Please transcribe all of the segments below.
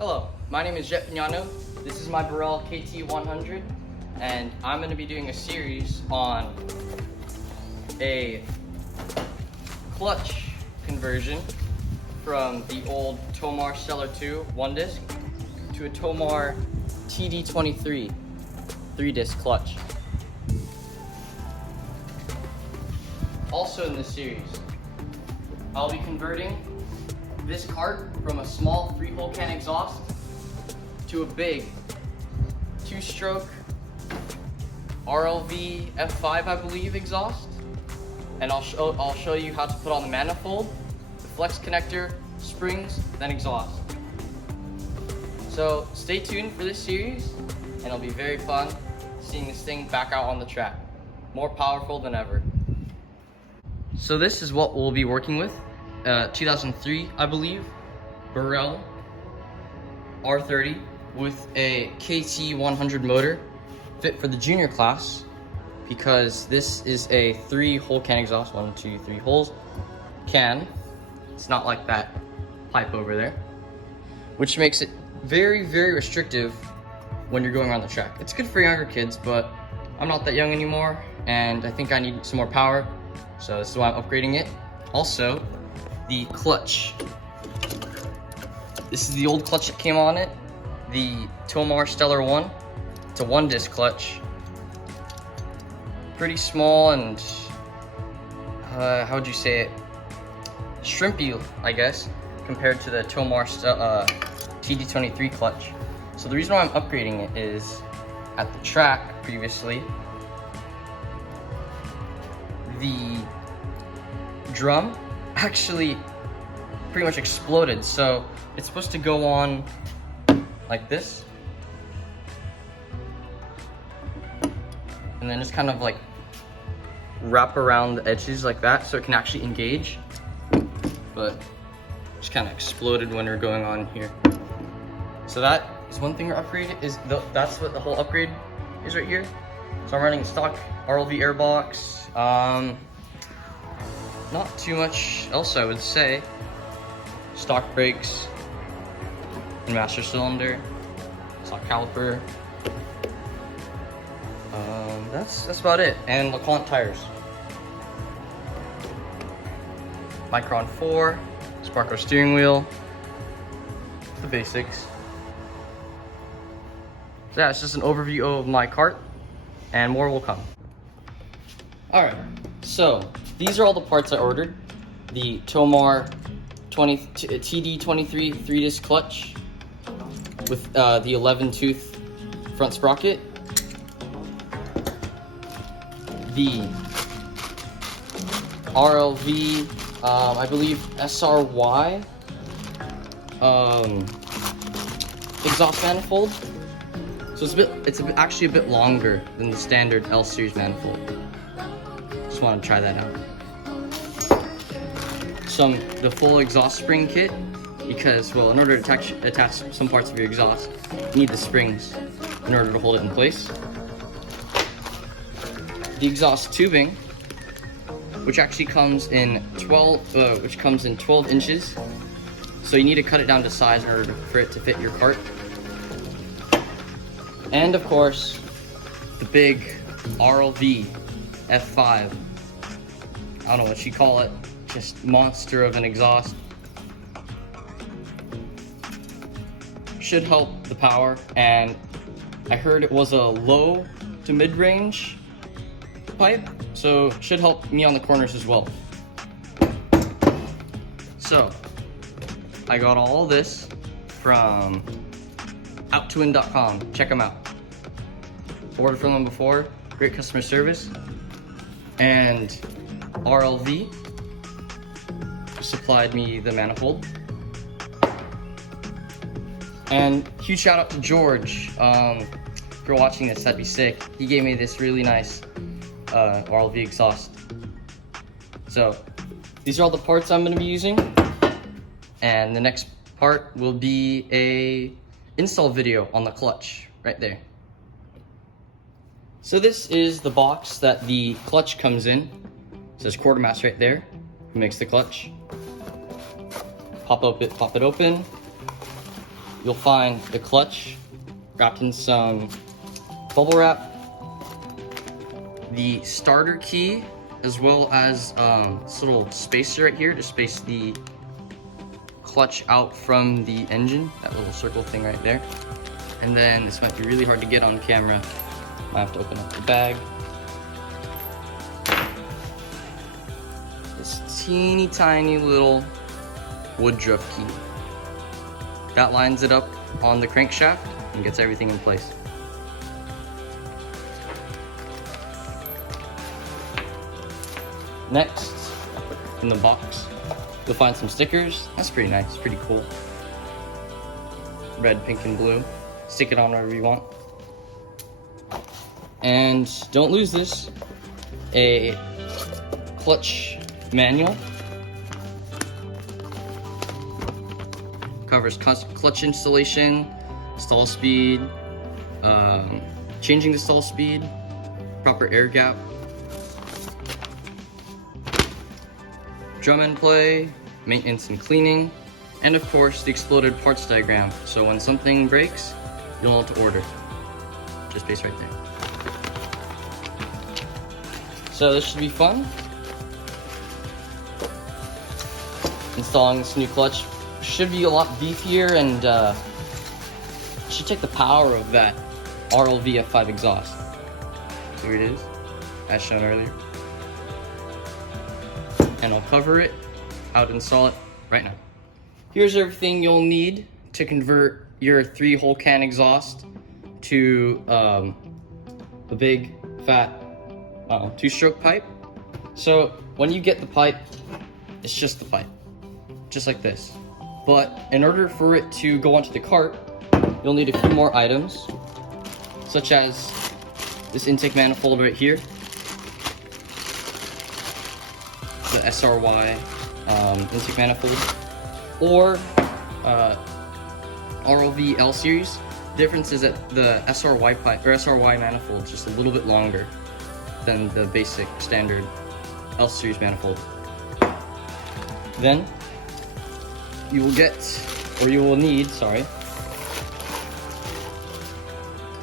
Hello, my name is Jet Pignano. This is my Birel KT100, and I'm going to be doing a series on a clutch conversion from the old Tomar Stellar 2 1 disc to a Tomar TD23 3 disc clutch. Also in this series, I'll be converting this Kart from a small 3-hole can exhaust to a big 2-stroke RLV F5, I believe, exhaust. And I'll show you how to put on the manifold, the flex connector, springs, then exhaust. So stay tuned for this series, and it'll be very fun seeing this thing back out on the track. More powerful than ever. So this is what we'll be working with. 2003, I believe, Birel R30 with a KT100 motor, fit for the junior class, because this is a 3-hole can exhaust, 1, 2, 3 holes can. It's not like that pipe over there, which makes it very, very restrictive when you're going around the track. It's good for younger kids, but I'm not that young anymore, and I think I need some more power, so this is why I'm upgrading it. Also, the clutch. This is the old clutch that came on it, the Tomar Stellar 1. It's a 1 disc clutch. Pretty small and, how would you say it? Shrimpy, I guess, compared to the Tomar TD23 clutch. So the reason why I'm upgrading it is, at the track previously, the drum actually pretty much exploded. So it's supposed to go on like this, and then just kind of like wrap around the edges like that so it can actually engage, but just kind of exploded when we're going on here. So that is one thing we're upgrading, that's what the whole upgrade is right here. So I'm running stock RLV airbox. Not too much else, I would say. Stock brakes, and master cylinder, stock caliper. That's about it. And LeConte tires. Micron 4, Sparco steering wheel, the basics. So yeah, it's just an overview of my Kart, and more will come. Alright, so these are all the parts I ordered. The Tomar TD23 3 disc clutch with the 11-tooth front sprocket. The RLV, I believe SRY exhaust manifold. So it's actually a bit longer than the standard L series manifold. Just want to try that out. The full exhaust spring kit, because, well, in order to attach some parts of your exhaust, you need the springs in order to hold it in place. The exhaust tubing, which actually comes in 12 inches, so you need to cut it down to size in order for it to fit your Kart. And of course, the big RLV F5. I don't know what you call it. Just monster of an exhaust. Should help the power, and I heard it was a low to mid-range pipe, so should help me on the corners as well. So I got all this from outtowin.com. Check them out. Ordered from them before. Great customer service. And RLV supplied me the manifold. And huge shout out to George. If you're watching this, that'd be sick. He gave me this really nice RLV exhaust. So these are all the parts I'm going to be using, and the next part will be a install video on the clutch right there. So this is the box that the clutch comes in. It says quartermaster right there. Who makes the clutch? Pop it open. you'll find the clutch wrapped in some bubble wrap, the starter key, as well as this little spacer right here to space the clutch out from the engine, that little circle thing right there. And then this might be really hard to get on camera. I have to open up the bag. This teeny tiny little Woodruff key. That lines it up on the crankshaft and gets everything in place. Next, in the box, you'll find some stickers. That's pretty nice, pretty cool. Red, pink, and blue. Stick it on wherever you want. And don't lose this, a clutch manual. Covers clutch installation, stall speed, changing the stall speed, proper air gap, drum and play, maintenance and cleaning, and of course the exploded parts diagram, so when something breaks, you'll know what to order. Just paste right there. So this should be fun. Installing this new clutch should be a lot beefier and should take the power of that RLV F5 exhaust. Here it is, as shown earlier. And I'll cover it, how to install it right now. Here's everything you'll need to convert your 3-hole can exhaust to a big fat 2-stroke pipe. So when you get the pipe, it's just the pipe, just like this. But in order for it to go onto the cart, you'll need a few more items, such as this intake manifold right here, the SRY intake manifold, or RLV L series. The difference is that the SRY pipe or SRY manifold is just a little bit longer than the basic standard L series manifold. Then you will need, the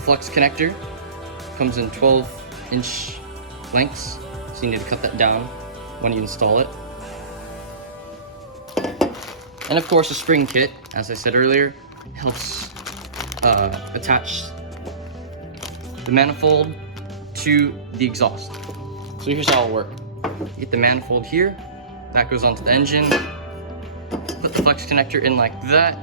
flex connector. Comes in 12-inch lengths, so you need to cut that down when you install it. And of course, a spring kit, as I said earlier, helps attach the manifold to the exhaust. So here's how it'll work. You get the manifold here, that goes onto the engine. Put the flex connector in like that.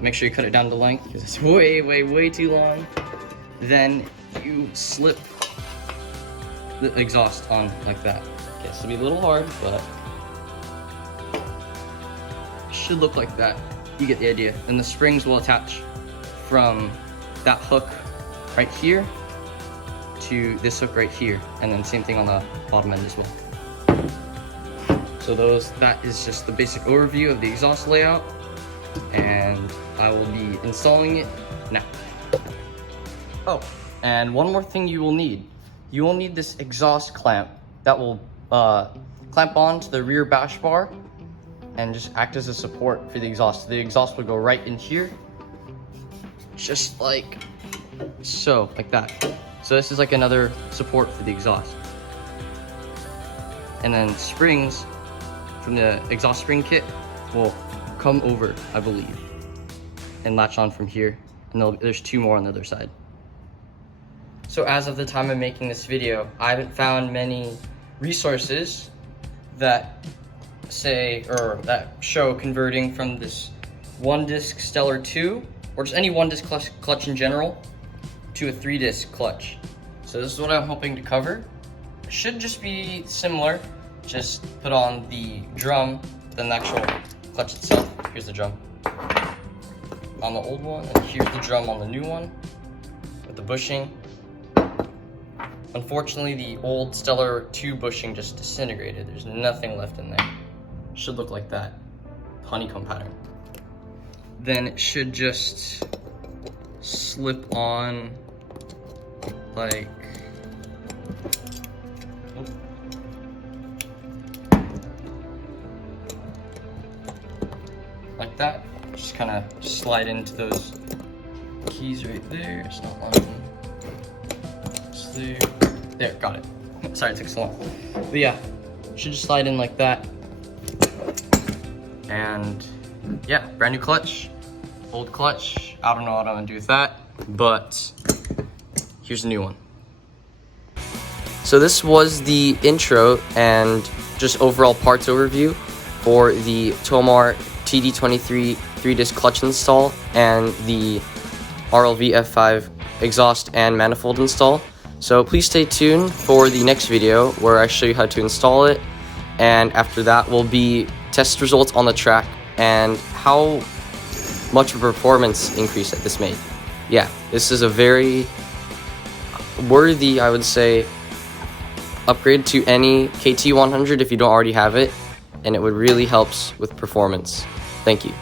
Make sure you cut it down to length because it's way too long. Then you slip the exhaust on like that. Okay, this will be a little hard, but it should look like that. You get the idea. And the springs will attach from that hook right here to this hook right here, and then same thing on the bottom end as well. So that is just the basic overview of the exhaust layout, and I will be installing it now. Oh, and one more thing you will need. You will need this exhaust clamp that will clamp onto the rear bash bar and just act as a support for the exhaust. The exhaust will go right in here, just like so, like that. So this is like another support for the exhaust. And then springs from the exhaust spring kit will come over, I believe, and latch on from here. And there's 2 more on the other side. So as of the time of making this video, I haven't found many resources that show converting from this 1-disc Stellar 2, or just any 1-disc clutch in general, to a 3-disc clutch. So this is what I'm hoping to cover. It should just be similar, just put on the drum, then the actual clutch itself. Here's the drum on the old one, and here's the drum on the new one with the bushing. Unfortunately, the old Stellar 2 bushing just disintegrated. There's nothing left in there. Should look like that, honeycomb pattern. Then it should just slip on like like that. Just kind of slide into those keys right there. It's not on. It's there. There, got it. Sorry, it took so long. But yeah, should just slide in like that. And yeah, brand new clutch, old clutch. I don't know what I'm gonna do with that, but here's a new one. So this was the intro and just overall parts overview for the Tomar TD23-3 Disk Clutch install and the RLV F5 Exhaust and Manifold install. So please stay tuned for the next video where I show you how to install it, and after that will be test results on the track and how much of a performance increase that this made. Yeah, this is a very worthy, I would say, upgrade to any KT100 if you don't already have it, and it would really help with performance. Thank you.